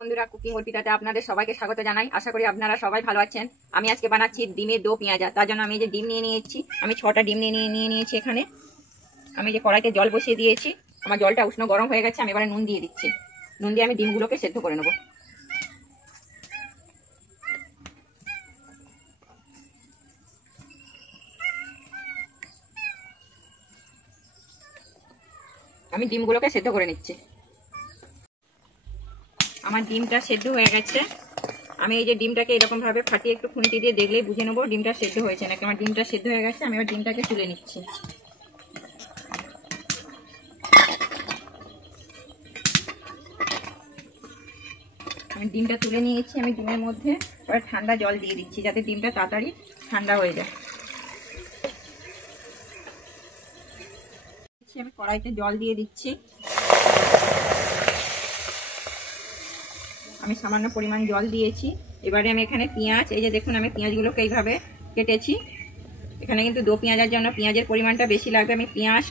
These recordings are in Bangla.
বন্ধুরা, কুকিং ওটিটাতে আপনাদের সবাইকে স্বাগত জানাই। আশা করি আপনারা সবাই ভালো আছেন। আমি আজকে বানাচ্ছি ডিমের দো পেঁয়াজা। তার জন্য আমি যে ডিম নিয়ে নিয়েছি, আমি 6টা ডিম নিয়ে নিয়েছি। এখানে আমি যে কড়াইতে জল বসিয়ে দিয়েছি, আমার জলটা উষ্ণ গরম হয়ে গেছে। আমি এবারে নুন দিয়ে দিচ্ছি। নুন দিয়ে আমি ডিমগুলোকে সেদ্ধ করে নেব। আমি ডিমগুলোকে সেদ্ধ করে নিচ্ছি। আমার ডিমটা সেদ্ধ হয়ে গেছে। আমি এই যে ডিমটাকে এরকম ভাবে ফাটিয়ে একটু খুন্তি দিয়ে দেখলেই বুঝে নেবো ডিমটা সেদ্ধ হয়েছে নাকি। আমার ডিমটা সেদ্ধ হয়ে গেছে। আমি এবার ডিমটাকে তুলে নিচ্ছি। আমি ডিমটা তুলে নিয়েছি। আমি ডিমের মধ্যে এবার ঠান্ডা জল দিয়ে দিচ্ছি যাতে ডিমটা তাড়াতাড়ি ঠান্ডা হয়ে যায়। আমি কড়াইতে জল দিয়ে দিচ্ছি। আমি সামান্য পরিমাণ জল দিয়েছি। এবারে আমি এখানে পেঁয়াজ, এই যে দেখুন আমি পেঁয়াজগুলোকে এইভাবে কেটেছি। এখানে কিন্তু দো পেঁয়াজের জন্য পেঁয়াজের পরিমাণটা বেশি লাগবে। আমি পেঁয়াজ,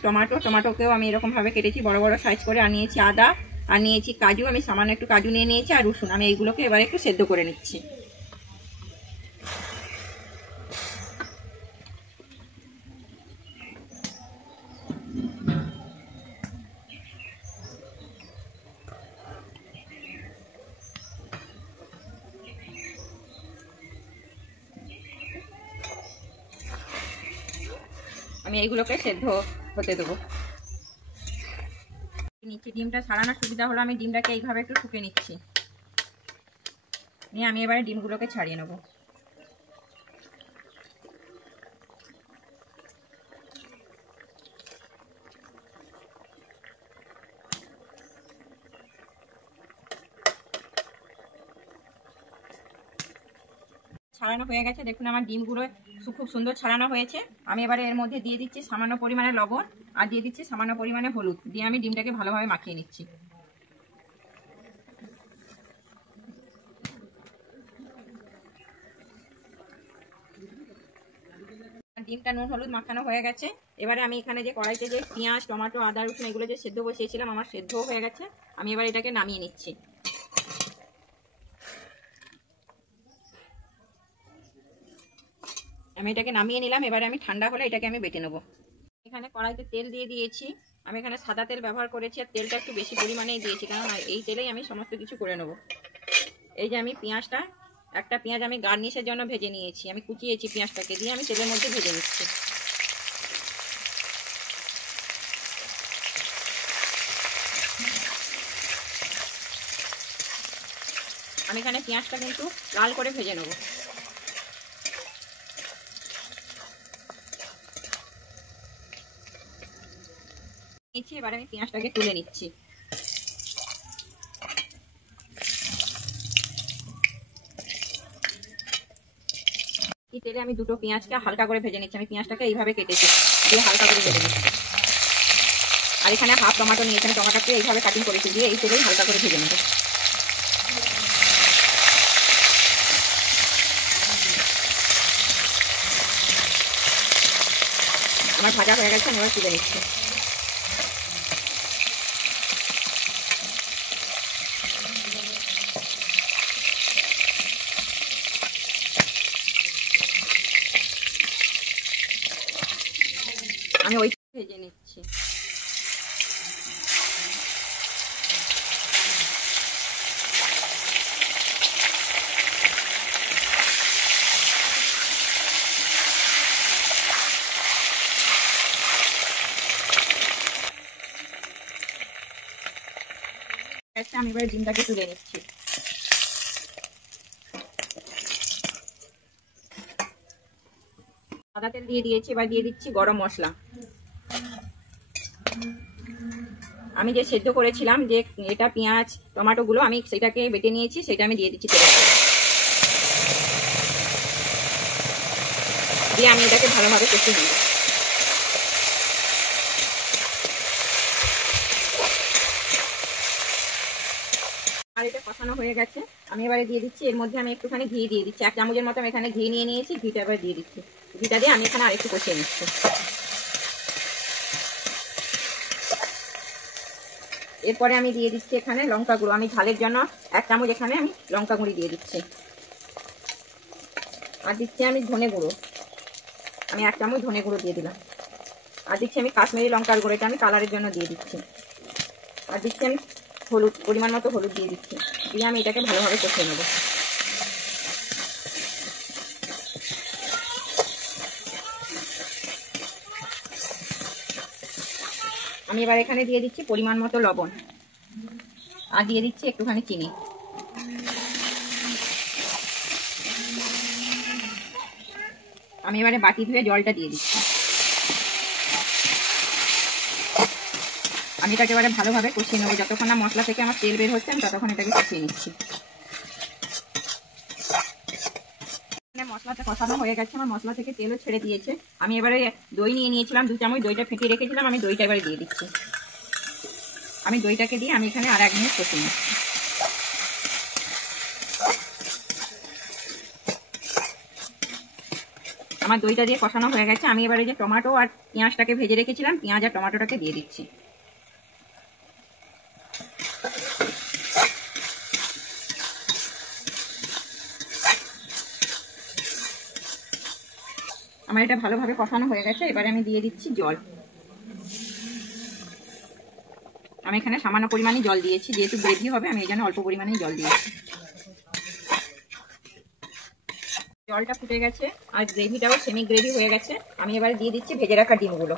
টমেটোকেও আমি এরকমভাবে কেটেছি বড় বড় সাইজ করে। আর নিয়েছি আদা, আর নিয়েছি কাজু। আমি সামান্য একটু কাজু নিয়ে নিয়েছি, আর রসুন। আমি এইগুলোকে এবারে একটু সেদ্ধ করে নিচ্ছি। আমি এইগুলোকে সেদ্ধ হতে দেবো। নিচে ডিমটা ছাড়ানোর সুবিধা হলো আমি ডিমটাকে এইভাবে একটু ঠুকে নিচ্ছি। নিয়ে আমি এবারে ডিমগুলোকে ছাড়িয়ে নেবো। ছাড়ানো হয়ে গেছে। দেখুন আমার ডিমগুলো খুব সুন্দর ছাড়ানো হয়েছে। আমি এবারে এর মধ্যে দিয়ে দিচ্ছি সামান্য পরিমাণে লবণ, আর দিয়ে দিচ্ছি সামান্য পরিমাণে হলুদ। দিয়ে আমি ডিমটাকে ভালোভাবে মাখিয়ে নিচ্ছি। ডিমটা নুন হলুদ মাখানো হয়ে গেছে। এবারে আমি এখানে যে কড়াইতে যে পেঁয়াজ, টমেটো, আদা, রসুন এগুলো যে সেদ্ধ বসিয়েছিলাম, আমার সেদ্ধও হয়ে গেছে। আমি এবার এটাকে নামিয়ে নিচ্ছি। আমি এটাকে নামিয়ে নিলাম। এবারে আমি ঠান্ডা হলে এটাকে আমি বেটে নেবো। এখানে কড়াইতে তেল দিয়ে দিয়েছি। আমি এখানে সাদা তেল ব্যবহার করেছি, আর তেলটা একটু বেশি পরিমাণেই দিয়েছি, কারণ এই তেলেই আমি সমস্ত কিছু করে নেব। এই যে আমি পেঁয়াজটা, একটা পেঁয়াজ আমি গার্নিশের জন্য ভেজে নিয়েছি। আমি কুচিয়েছি পেঁয়াজটাকে, দিয়ে আমি তেলের মধ্যে ভেজে নিচ্ছি। আমি এখানে পেঁয়াজটা কিন্তু লাল করে ভেজে নেব। এবার আমি পেঁয়াজটাকে তুলে নিচ্ছি। এই তেলে আমি দুটো পেঁয়াজকে হালকা করে ভেজে নিচ্ছি। আমি পেঁয়াজটাকে এইভাবে কেটেছি, দিয়ে হালকা করে ভেজে নিচ্ছি। আর এখানে হাফ টমেটো নিয়েছি, আমি টমেটোকে এইভাবে কাটিং করেছি, দিয়ে এই তেলেই হালকা করে ভেজে নেব। আমার ভাজা হয়ে গেছে, আমি এবার তুলে নিচ্ছি। আমি ওই ভেজে নিচ্ছি। আমি এবার ডিমটাকে তুলে নিচ্ছি। সাদা তেল দিয়ে দিয়েছি। এবার দিয়ে দিচ্ছি গরম মশলা। আমি যে সেদ্ধ করেছিলাম যে এটা পেঁয়াজ টমেটো গুলো, আমি সেটাকে বেটে নিয়েছি, সেটা আমি দিয়ে দিচ্ছি তেলে। দিয়ে আমি এটাকে ভালোভাবে কষিয়ে নেব। আর এটা কষানো হয়ে গেছে। আমি এবারে দিয়ে দিচ্ছি, এর মধ্যে আমি একটুখানি ঘি দিয়ে দিচ্ছি। 1 চামচের মতো আমি এখানে ঘি নিয়ে নিয়েছি। ঘিটা এবার দিয়ে দিচ্ছি। ঘিটা দিয়ে আমি এখানে আরেকটু কষিয়ে নিচ্ছি। এরপরে আমি দিয়ে দিচ্ছি এখানে লঙ্কা গুঁড়ো। আমি ঝালের জন্য 1 চামচ এখানে আমি লঙ্কা গুঁড়ি দিয়ে দিচ্ছি। আর দিচ্ছি আমি ধনে গুঁড়ো, আমি 1 চামচ ধনে গুঁড়ো দিয়ে দিলাম। আর দিচ্ছি আমি কাশ্মীরি লঙ্কার গুঁড়ো, এটা আমি কালারের জন্য দিয়ে দিচ্ছি। আর দিচ্ছি আমি হলুদ, পরিমাণ মতো হলুদ দিয়ে দিচ্ছি। দিয়ে আমি এটাকে ভালোভাবে কষিয়ে নেব। আমি এবার এখানে দিয়ে দিচ্ছি পরিমাণ মতো লবণ, আর দিয়ে দিচ্ছি একটুখানি চিনি। আমি এবারে বাটি ধুয়ে জলটা দিয়ে দিচ্ছি। আমি এটাকে এবারে ভালোভাবে কষিয়ে নেবো। যতক্ষণ না মশলা থেকে আমার তেল বের হচ্ছে আমি ততক্ষণ এটাকে কষিয়ে নিচ্ছি। মশলাটা কষানো হয়ে গেছে, আমার মশলা থেকে তেলও ছেড়ে দিয়েছে। আমি এবারে দই নিয়ে নিয়েছিলাম 2 চামচ, দইটা ফেটিয়ে রেখেছিলাম, আমি দইটা এবারে দিয়ে দিচ্ছি। আমি দইটাকে দিয়ে আমি এখানে আর 1 মিনিট কষিয়ে নিচ্ছি। আমার দইটা দিয়ে কষানো হয়ে গেছে। আমি এবারে যে টমেটো আর পেঁয়াজটাকে ভেজে রেখেছিলাম, পেঁয়াজ আর টমেটোটাকে দিয়ে দিচ্ছি। আমার এটা ভালোভাবে কষানো হয়ে গেছে। এবারে আমি দিয়ে দিচ্ছি জল। আমি এখানে সামান্য পরিমাণে জল দিয়েছি, যেহেতু গ্রেভি হবে আমি এই জন্য অল্প পরিমাণেই জল দিয়েছি। জলটা ফুটে গেছে আর গ্রেভিটাও সেমি গ্রেভি হয়ে গেছে। আমি এবারে দিয়ে দিচ্ছি ভেজে রাখা ডিমগুলো।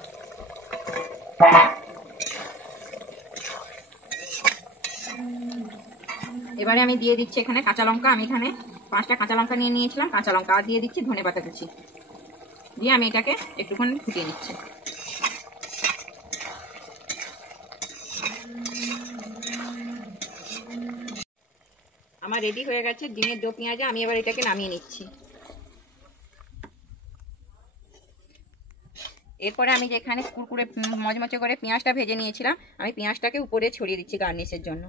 এবারে আমি দিয়ে দিচ্ছি এখানে কাঁচা লঙ্কা। আমি এখানে 5টা কাঁচা লঙ্কা নিয়ে নিয়েছিলাম, কাঁচা লঙ্কা। আর দিয়ে দিচ্ছি ধনেপাতা কুচি। দিয়ে আমি এটাকে একটুখানি ফুটিয়ে নিচ্ছি। আমার রেডি হয়ে গেছে ডিমের দো পেঁয়াজা। আমি এবার এটাকে নামিয়ে নিচ্ছি। এরপরে আমি যেখানে কুরকুরে মচমচে করে পেঁয়াজটা ভেজে নিয়েছিলাম, আমি পেঁয়াজটাকে উপরে ছড়িয়ে দিচ্ছি গার্নিশের জন্য।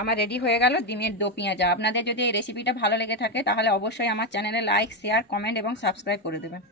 আমার রেডি হয়ে গেল ডিমের দো পেঁয়াজা। আপনাদের যদি এই রেসিপিটা ভালো লেগে থাকে তাহলে অবশ্যই আমার চ্যানেলে লাইক, শেয়ার, কমেন্ট এবং সাবস্ক্রাইব করে দেবেন।